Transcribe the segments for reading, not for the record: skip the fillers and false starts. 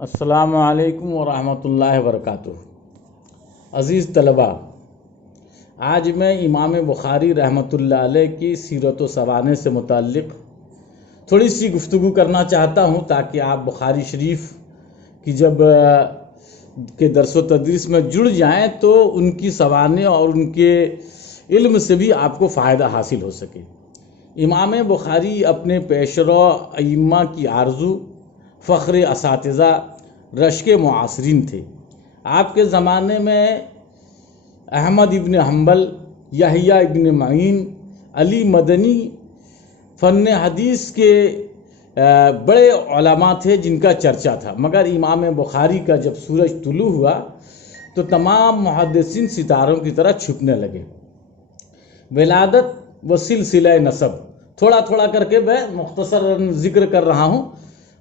السلام علیکم ورحمۃ اللہ وبرکاتہ۔ عزیز طلباء، آج میں امام بخاری رحمۃ اللہ علیہ کی سیرت و سوانح سے متعلق تھوڑی سی گفتگو کرنا چاہتا ہوں تاکہ آپ بخاری شریف کی جب کے درس و تدریس میں جڑ جائیں تو ان کی سوانح اور ان کے علم سے بھی آپ کو فائدہ حاصل ہو سکے۔ امام بخاری اپنے پیشرو ائمہ کی آرزو، فخر اساتذہ، رشک معاصرین تھے۔ آپ کے زمانے میں احمد ابن حنبل، یحییٰ ابن معین، علی مدنی فن حدیث کے بڑے علماء تھے جن کا چرچا تھا، مگر امام بخاری کا جب سورج طلوع ہوا تو تمام محدثین ستاروں کی طرح چھپنے لگے۔ ولادت و سلسلہ نسب تھوڑا تھوڑا کر کے میں مختصر ذکر کر رہا ہوں،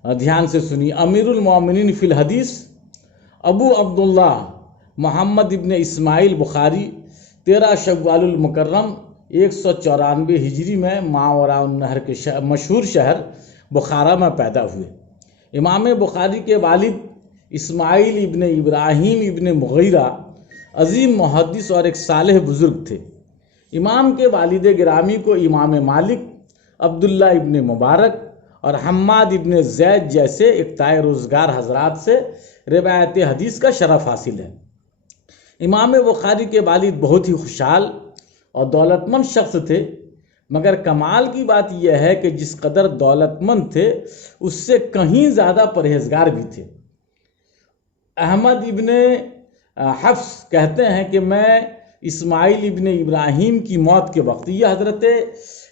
دھیان سے سنیے۔ امیر المومنین فی الحدیث ابو عبداللہ محمد ابن اسماعیل بخاری 13 شوال المکرم 194 ہجری میں ماوراء النہر کے مشہور شہر بخارا میں پیدا ہوئے۔ امام بخاری کے والد اسماعیل ابن ابراہیم ابن مغیرہ عظیم محدث اور ایک صالح بزرگ تھے۔ امام کے والد گرامی کو امام مالک، عبداللہ ابن مبارک اور حماد ابن زید جیسے اقتداء روزگار حضرات سے روایت حدیث کا شرف حاصل ہے۔ امام بخاری کے والد بہت ہی خوشحال اور دولت مند شخص تھے، مگر کمال کی بات یہ ہے کہ جس قدر دولت مند تھے اس سے کہیں زیادہ پرہیزگار بھی تھے۔ احمد ابن حفص کہتے ہیں کہ میں اسماعیل ابن ابراہیم کی موت کے وقت، یہ حضرت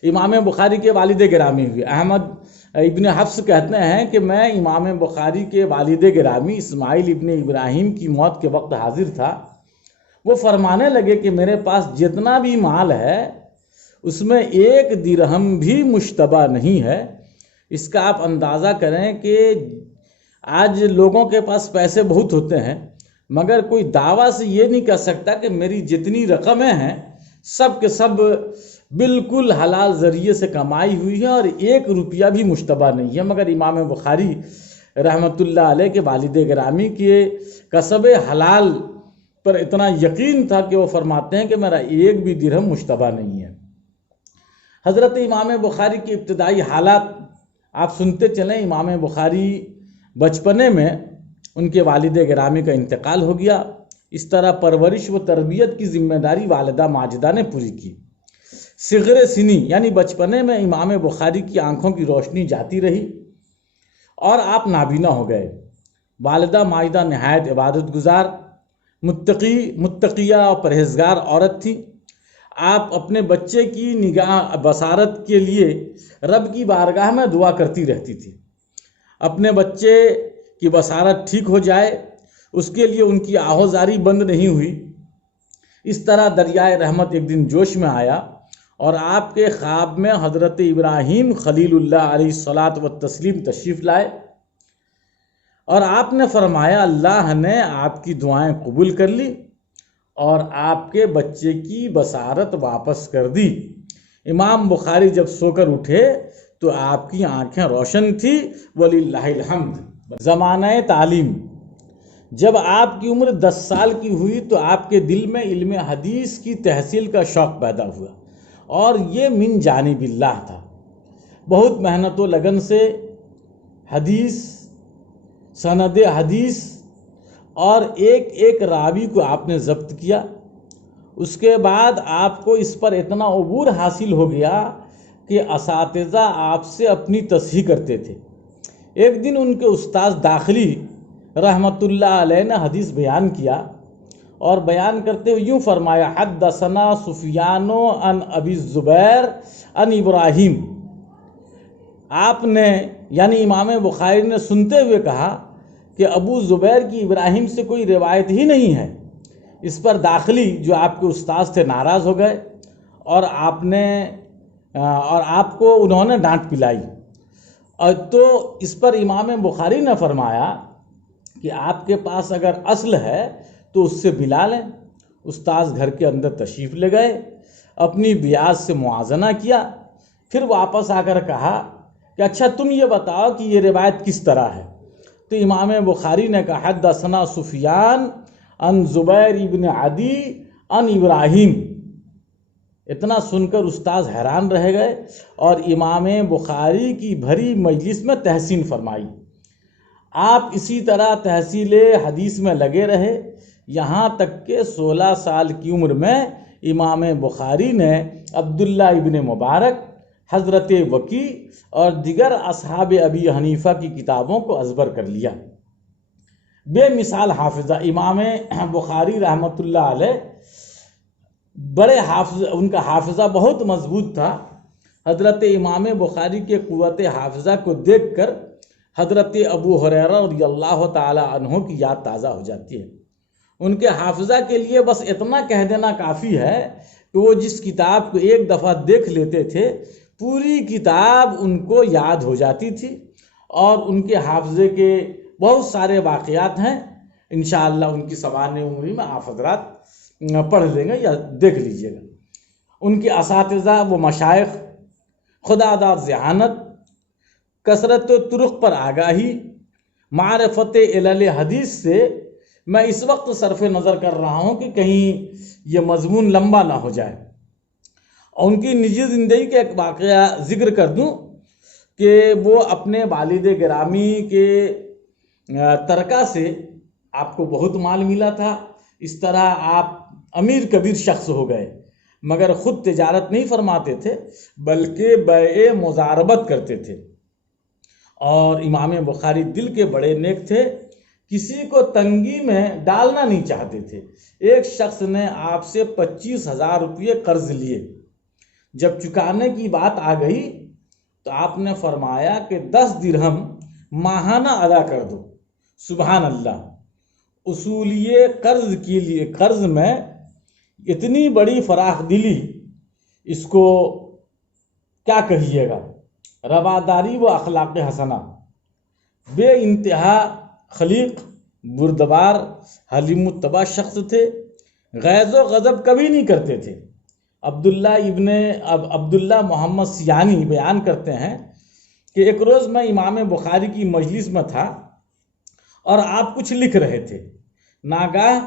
امام بخاری کے والد گرامی ہوئے، احمد ابن حفص کہتے ہیں کہ میں امام بخاری کے والد گرامی اسماعیل ابن ابراہیم کی موت کے وقت حاضر تھا۔ وہ فرمانے لگے کہ میرے پاس جتنا بھی مال ہے اس میں 1 درہم بھی مشتبہ نہیں ہے۔ اس کا آپ اندازہ کریں کہ آج لوگوں کے پاس پیسے بہت ہوتے ہیں، مگر کوئی دعویٰ سے یہ نہیں کہہ سکتا کہ میری جتنی رقمیں ہیں سب کے سب بالکل حلال ذریعے سے کمائی ہوئی ہے اور 1 روپیہ بھی مشتبہ نہیں ہے، مگر امام بخاری رحمۃ اللہ علیہ کے والد گرامی کے کسب حلال پر اتنا یقین تھا کہ وہ فرماتے ہیں کہ میرا 1 بھی درہم مشتبہ نہیں ہے۔ حضرت امام بخاری کی ابتدائی حالات آپ سنتے چلیں۔ امام بخاری بچپنے میں ان کے والد گرامی کا انتقال ہو گیا۔ اس طرح پرورش و تربیت کی ذمہ داری والدہ ماجدہ نے پوری کی۔ صغر سنی یعنی بچپنے میں امام بخاری کی آنکھوں کی روشنی جاتی رہی اور آپ نابینا ہو گئے۔ والدہ ماجدہ نہایت عبادت گزار، متقیہ اور پرہیزگار عورت تھی۔ آپ اپنے بچے کی نگاہ بصارت کے لیے رب کی بارگاہ میں دعا کرتی رہتی تھی، اپنے بچے کی بصارت ٹھیک ہو جائے، اس کے لیے ان کی آہوزاری بند نہیں ہوئی۔ اس طرح دریائے رحمت ایک دن جوش میں آیا اور آپ کے خواب میں حضرت ابراہیم خلیل اللہ علیہ الصلاۃ والتسلیم تشریف لائے اور آپ نے فرمایا اللہ نے آپ کی دعائیں قبول کر لی اور آپ کے بچے کی بصارت واپس کر دی۔ امام بخاری جب سو کر اٹھے تو آپ کی آنکھیں روشن تھی، وللہ الحمد۔ زمانہ تعلیم، جب آپ کی عمر 10 سال کی ہوئی تو آپ کے دل میں علم حدیث کی تحصیل کا شوق پیدا ہوا اور یہ من جانب اللہ تھا۔ بہت محنت و لگن سے حدیث، سند حدیث اور ایک ایک راوی کو آپ نے ضبط کیا۔ اس کے بعد آپ کو اس پر اتنا عبور حاصل ہو گیا کہ اساتذہ آپ سے اپنی تصحیح کرتے تھے۔ ایک دن ان کے استاذ داخلی رحمۃ اللہ علیہ نے حدیث بیان کیا اور بیان کرتے ہوئے یوں فرمایا حدثنا سفیان عن ابی الزبیر عن ابراہیم۔ آپ نے یعنی امام بخاری نے سنتے ہوئے کہا کہ ابو زبیر کی ابراہیم سے کوئی روایت ہی نہیں ہے۔ اس پر داخلی جو آپ کے استاذ تھے ناراض ہو گئے اور آپ کو انہوں نے ڈانٹ پلائی، اور تو اس پر امام بخاری نے فرمایا کہ آپ کے پاس اگر اصل ہے تو اس سے بلا لیں۔ استاذ گھر کے اندر تشریف لے گئے، اپنی بیاض سے موازنہ کیا، پھر واپس آ کر کہا کہ اچھا تم یہ بتاؤ کہ یہ روایت کس طرح ہے۔ تو امام بخاری نے کہا حدثنا سفیان عن زبیر ابن عدی عن ابراہیم. اتنا سن کر استاذ حیران رہ گئے اور امام بخاری کی بھری مجلس میں تحسین فرمائی. آپ اسی طرح تحصیل حدیث میں لگے رہے یہاں تک کہ 16 سال کی عمر میں امام بخاری نے عبداللہ ابن مبارک، حضرت وکی اور دیگر اصحاب ابی حنیفہ کی کتابوں کو ازبر کر لیا. بے مثال حافظہ امام بخاری رحمۃ اللہ علیہ، بڑے حافظ، ان کا حافظہ بہت مضبوط تھا. حضرت امام بخاری کے قوت حافظہ کو دیکھ کر حضرت ابو ہریرہ رضی اللہ تعالی عنہ کی یاد تازہ ہو جاتی ہے. ان کے حافظہ کے لیے بس اتنا کہہ دینا کافی ہے کہ وہ جس کتاب کو ایک دفعہ دیکھ لیتے تھے پوری کتاب ان کو یاد ہو جاتی تھی. اور ان کے حافظے کے بہت سارے واقعات ہیں، انشاءاللہ ان کی سوانح عمری میں آپ حضرات پڑھ لیں گے یا دیکھ لیجئے گا. ان کے اساتذہ و مشائخ، خدا داد ذہانت، کثرت و طرق پر آگاہی، معرفت علل حدیث سے میں اس وقت صرف نظر کر رہا ہوں کہ کہیں یہ مضمون لمبا نہ ہو جائے. اور ان کی نجی زندگی کا ایک واقعہ ذکر کر دوں کہ وہ اپنے والد گرامی کے ترکہ سے آپ کو بہت مال ملا تھا. اس طرح آپ امیر کبیر شخص ہو گئے، مگر خود تجارت نہیں فرماتے تھے بلکہ بیع مضاربت کرتے تھے. اور امام بخاری دل کے بڑے نیک تھے، کسی کو تنگی میں ڈالنا نہیں چاہتے تھے. ایک شخص نے آپ سے 25,000 روپے قرض لیے. جب چکانے کی بات آ گئی تو آپ نے فرمایا کہ 10 درہم ماہانہ ادا کر دو. سبحان اللہ! اصولیے قرض کے لیے، قرض میں اتنی بڑی فراخ دلی، اس کو کیا کہیے گا، رواداری و اخلاق حسنہ. بے انتہا خلیق، بردبار، حلیم الطبع شخص تھے، غیظ و غضب کبھی نہیں کرتے تھے. عبداللہ محمد سیانی بیان کرتے ہیں کہ ایک روز میں امام بخاری کی مجلس میں تھا اور آپ کچھ لکھ رہے تھے. ناگاہ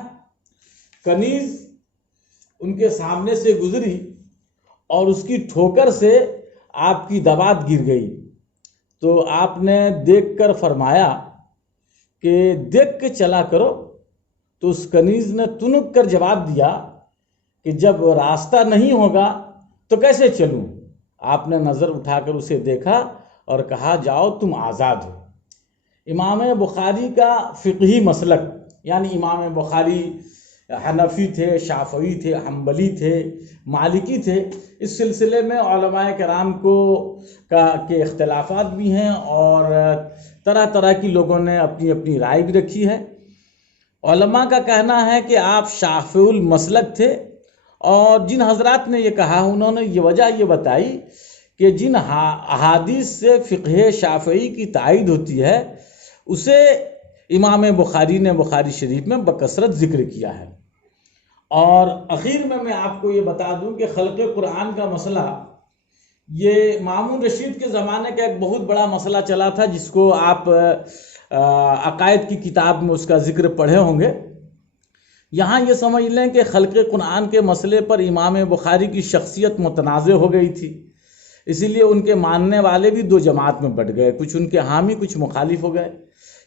کنیز ان کے سامنے سے گزری اور اس کی ٹھوکر سے آپ کی دوات گر گئی. تو آپ نے دیکھ کر فرمایا کہ دیکھ کے چلا کرو. تو اس کنیز نے تنک کر جواب دیا کہ جب راستہ نہیں ہوگا تو کیسے چلوں. آپ نے نظر اٹھا کر اسے دیکھا اور کہا جاؤ تم آزاد ہو. امام بخاری کا فقہی مسلک، یعنی امام بخاری حنفی تھے، شافعی تھے، حنبلی تھے، مالکی تھے. اس سلسلے میں علماء کرام کے اختلافات بھی ہیں اور طرح طرح کی لوگوں نے اپنی اپنی رائے بھی رکھی ہے. علماء کا کہنا ہے کہ آپ شافعی المسلک تھے، اور جن حضرات نے یہ کہا انہوں نے یہ وجہ یہ بتائی کہ جن احادیث سے فقہ شافعی کی تائید ہوتی ہے اسے امام بخاری نے بخاری شریف میں بکثرت ذکر کیا ہے. اور اخیر میں آپ کو یہ بتا دوں کہ خلق قرآن کا مسئلہ یہ مامون رشید کے زمانے کا ایک بہت بڑا مسئلہ چلا تھا، جس کو آپ عقائد کی کتاب میں اس کا ذکر پڑھے ہوں گے. یہاں یہ سمجھ لیں کہ خلق قرآن کے مسئلے پر امام بخاری کی شخصیت متنازع ہو گئی تھی، اسی لیے ان کے ماننے والے بھی دو جماعت میں بٹ گئے، کچھ ان کے حامی کچھ مخالف ہو گئے.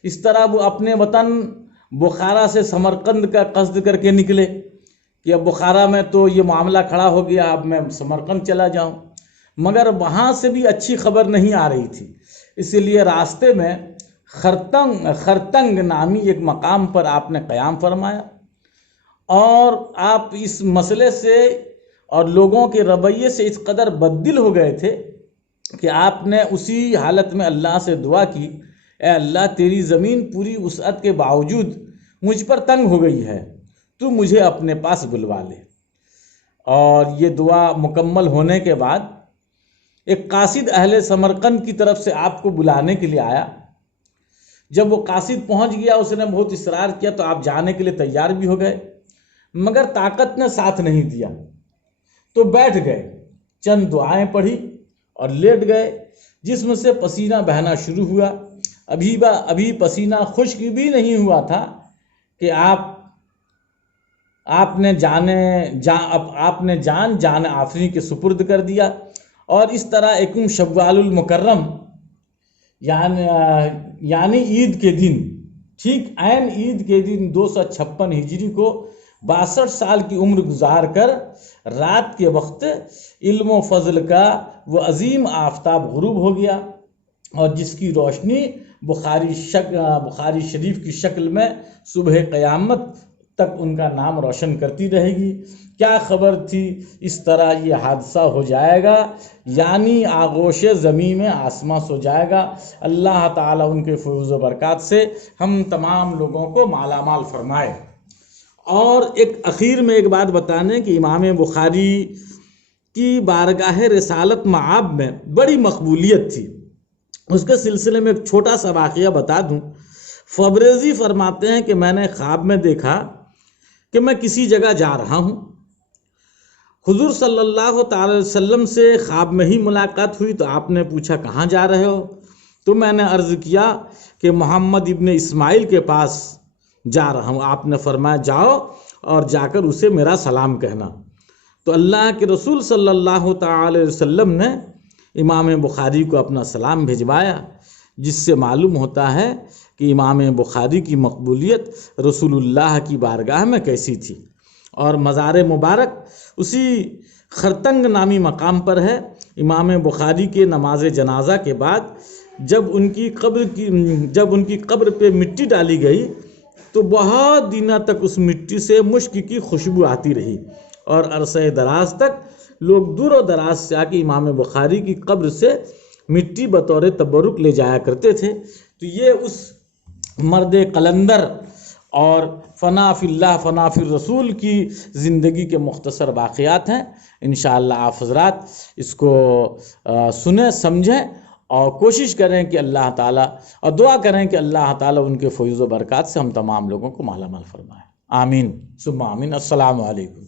اس طرح وہ اپنے وطن بخارا سے سمرقند کا قصد کر کے نکلے کہ اب بخارا میں تو یہ معاملہ کھڑا ہو گیا، اب میں سمرقند چلا جاؤں. مگر وہاں سے بھی اچھی خبر نہیں آ رہی تھی، اسی لیے راستے میں خرتنگ نامی ایک مقام پر آپ نے قیام فرمایا. اور آپ اس مسئلے سے اور لوگوں کے رویے سے اس قدر بددل ہو گئے تھے کہ آپ نے اسی حالت میں اللہ سے دعا کی، اے اللہ تیری زمین پوری وسعت کے باوجود مجھ پر تنگ ہو گئی ہے، تو مجھے اپنے پاس بلوا لے. اور یہ دعا مکمل ہونے کے بعد ایک قاصد اہل سمرقند کی طرف سے آپ کو بلانے کے لیے آیا. جب وہ قاصد پہنچ گیا اس نے بہت اصرار کیا تو آپ جانے کے لیے تیار بھی ہو گئے، مگر طاقت نے ساتھ نہیں دیا تو بیٹھ گئے. چند دعائیں پڑھی اور لیٹ گئے. جسم سے پسینہ بہنا شروع ہوا. ابھی پسینہ خشک بھی نہیں ہوا تھا کہ آپ نے جان آفریں کے سپرد کر دیا۔ اور اس طرح یکم شوال المکرم یعنی عید کے دن، ٹھیک عین عید کے دن 256 ہجری کو 62 سال کی عمر گزار کر رات کے وقت علم و فضل کا وہ عظیم آفتاب غروب ہو گیا، اور جس کی روشنی بخاری شریف کی شکل میں صبح قیامت تک ان کا نام روشن کرتی رہے گی۔ کیا خبر تھی اس طرح یہ حادثہ ہو جائے گا، یعنی آغوش زمین میں آسماں سو جائے گا۔ اللہ تعالیٰ ان کے فیض و برکات سے ہم تمام لوگوں کو مالا مال فرمائے۔ اور اخیر میں ایک بات بتانے کہ امام بخاری کی بارگاہ رسالت معاب میں بڑی مقبولیت تھی، اس کے سلسلے میں ایک چھوٹا سا واقعہ بتا دوں۔ فبریزی فرماتے ہیں کہ میں نے خواب میں دیکھا کہ میں کسی جگہ جا رہا ہوں، حضور صلی اللہ تعالی وسلم سے خواب میں ہی ملاقات ہوئی، تو آپ نے پوچھا کہاں جا رہے ہو؟ تو میں نے عرض کیا کہ محمد ابن اسماعیل کے پاس جا رہا ہوں۔ آپ نے فرمایا جاؤ اور جا کر اسے میرا سلام کہنا۔ تو اللہ کے رسول صلی اللہ تعالی وسلم نے امام بخاری کو اپنا سلام بھجوایا، جس سے معلوم ہوتا ہے کہ امام بخاری کی مقبولیت رسول اللہ کی بارگاہ میں کیسی تھی۔ اور مزار مبارک اسی خرتنگ نامی مقام پر ہے۔ امام بخاری کے نماز جنازہ کے بعد جب ان کی قبر پہ مٹی ڈالی گئی تو بہت دنوں تک اس مٹی سے مشک کی خوشبو آتی رہی، اور عرصہ دراز تک لوگ دور و دراز سے آ کے امام بخاری کی قبر سے مٹی بطور تبرک لے جایا کرتے تھے۔ تو یہ اس مرد قلندر اور فنا فی اللہ فنا فی الرسول کی زندگی کے مختصر واقعات ہیں۔ انشاءاللہ آپ حضرات اس کو سنیں، سمجھیں، اور کوشش کریں کہ اللہ تعالیٰ، اور دعا کریں کہ اللہ تعالیٰ ان کے فیض و برکات سے ہم تمام لوگوں کو مالا مال فرمائے۔ آمین ثم آمین۔ السلام علیکم۔